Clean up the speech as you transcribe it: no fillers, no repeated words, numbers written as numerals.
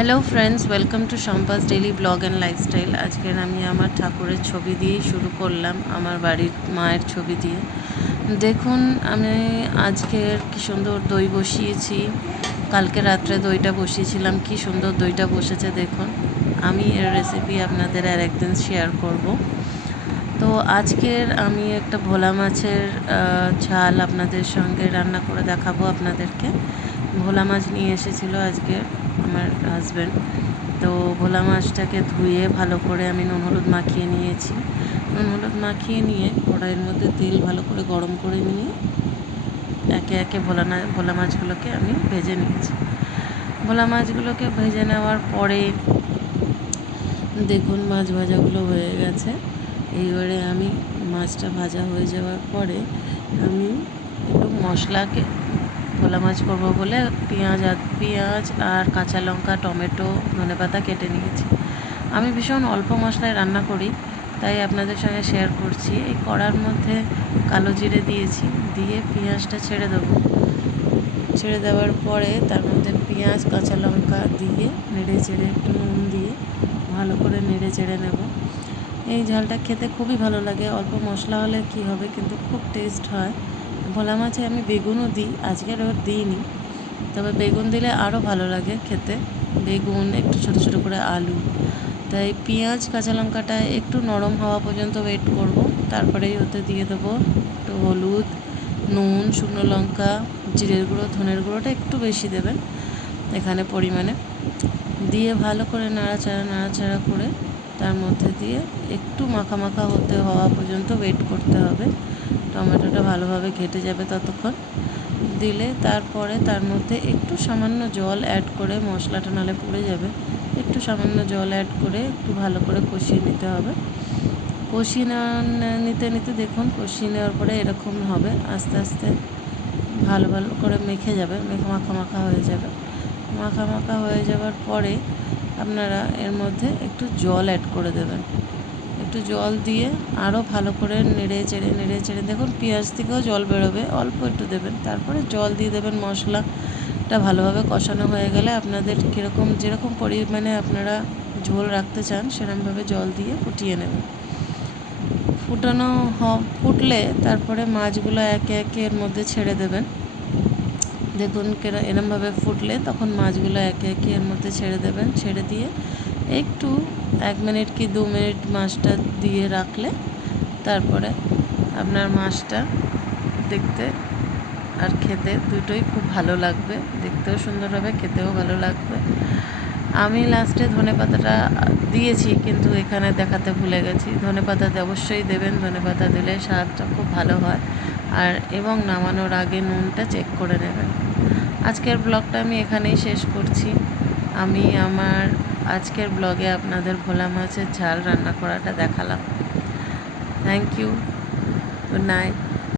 Hello friends, welcome to Shampa's daily blog and lifestyle. আজকের আমি আমার ঠাকুরের ছবি দিয়েই শুরু করলাম, আমার বাড়ির মায়ের ছবি দিয়ে। দেখুন, আমি আজকের কি সুন্দর দই বসিয়েছি। কালকে রাত্রে দইটা বসিয়েছিলাম, কি সুন্দর দইটা বসেছে দেখুন। আমি এর রেসিপি আপনাদের আর একদিন শেয়ার করব। তো আজকের আমি একটা ভোলা মাছের ঝাল আপনাদের সঙ্গে রান্না করে দেখাবো আপনাদেরকে। ভোলা মাছ নিয়ে এসেছিল আজকে আমার হাজব্যান্ড। তো ভোলা মাছটাকে ধুয়ে ভালো করে আমি নুন হলুদ মাখিয়ে নিয়েছি। নুন হলুদ মাখিয়ে নিয়ে কড়াইয়ের মধ্যে তেল ভালো করে গরম করে নিয়ে একে একে ভোলা মাছগুলোকে আমি ভেজে নিয়েছি। ভোলা মাছগুলোকে ভেজে নেওয়ার পরে দেখুন মাছ ভাজাগুলো হয়ে গেছে। এইবারে আমি মাছটা ভাজা হয়ে যাওয়ার পরে আমি একটু মশলাকে, ভোলা মাছ করবো বলে পেঁয়াজ আর কাঁচা লঙ্কা, টমেটো, ধনেপাতা কেটে নিয়েছি। আমি ভীষণ অল্প মশলায় রান্না করি, তাই আপনাদের সঙ্গে শেয়ার করছি। এই কড়ার মধ্যে কালো জিরে দিয়েছি, দিয়ে পেঁয়াজটা ছেড়ে দেবো। ছেড়ে দেওয়ার পরে তার মধ্যে পেঁয়াজ কাঁচা লঙ্কা দিয়ে নেড়ে চেড়ে একটু নুন দিয়ে ভালো করে নেড়ে চেড়ে নেব। এই ঝালটা খেতে খুবই ভালো লাগে। অল্প মশলা হলে কি হবে, কিন্তু খুব টেস্ট হয়। ভোলা মাছে আমি বেগুনও দিই, আজকের ওর দিইনি, তবে বেগুন দিলে আরও ভালো লাগে খেতে। বেগুন, একটু ছোটো ছোটো করে আলু। তাই পেঁয়াজ কাঁচা লঙ্কাটা একটু নরম হওয়া পর্যন্ত ওয়েট করব। তারপরেই ওতে দিয়ে দেবো একটু হলুদ, নুন, শুকনো লঙ্কা, জিরের গুঁড়ো, ধনের গুঁড়োটা একটু বেশি দেবেন এখানে পরিমাণে। দিয়ে ভালো করে নাড়াচাড়া করে তার মধ্যে দিয়ে একটু মাখা মাখা হওয়া পর্যন্ত ওয়েট করতে হবে। টমেটোটা ভালোভাবে ঘেটে যাবে ততক্ষণ। দিলে তারপরে তার মধ্যে একটু সামান্য জল অ্যাড করে, মশলাটা নাহলে পুড়ে যাবে, একটু সামান্য জল অ্যাড করে একটু ভালো করে কষিয়ে নিতে হবে। কষিয়ে নিতে দেখুন, কষিয়ে নেওয়ার পরে এরকম হবে, আস্তে আস্তে ভালো করে মেখে যাবে, মাখা মাখা হয়ে যাবে। মাখা মাখা হয়ে যাওয়ার পরে আপনারা এর মধ্যে একটু জল অ্যাড করে দেবেন। একটু জল দিয়ে আরও ভালো করে নেড়ে চেড়ে দেখুন পেঁয়াজ থেকেও জল বেরোবে, অল্প একটু দেবেন। তারপরে জল দিয়ে দেবেন। মশলাটা ভালোভাবে কষানো হয়ে গেলে আপনাদের যেরকম পরিমাণে আপনারা ঝোল রাখতে চান সেরকমভাবে জল দিয়ে ফুটিয়ে নেবেন। ফুটলে তারপরে মাছগুলো একে একে এর মধ্যে ছেড়ে দেবেন। দেখুন এরমভাবে ফুটলে তখন মাছগুলো একে একে এর মধ্যে ছেড়ে দেবেন। ছেড়ে দিয়ে একটু 1 মিনিট কি 2 মিনিট মাছটা দিয়ে রাখলে তারপরে আপনার মাছটা দেখতে আর খেতে দুটোই খুব ভালো লাগবে। দেখতেও সুন্দর হবে, খেতেও ভালো লাগবে। আমি লাস্টে ধনেপাতাটা দিয়েছি, কিন্তু এখানে দেখাতে ভুলে গেছি। ধনেপাতা অবশ্যই দেবেন, ধনেপাতা দিলে স্বাদটা খুব ভালো হয়। এবং নামানোর আগে নুনটা চেক করে নেবেন। আজকের ব্লগটা আমি এখানেই শেষ করছি। আমি আমার আজকের ব্লগে আপনাদের ভোলা মাছের ঝাল রান্না করাটা দেখালাম। Thank you, good night.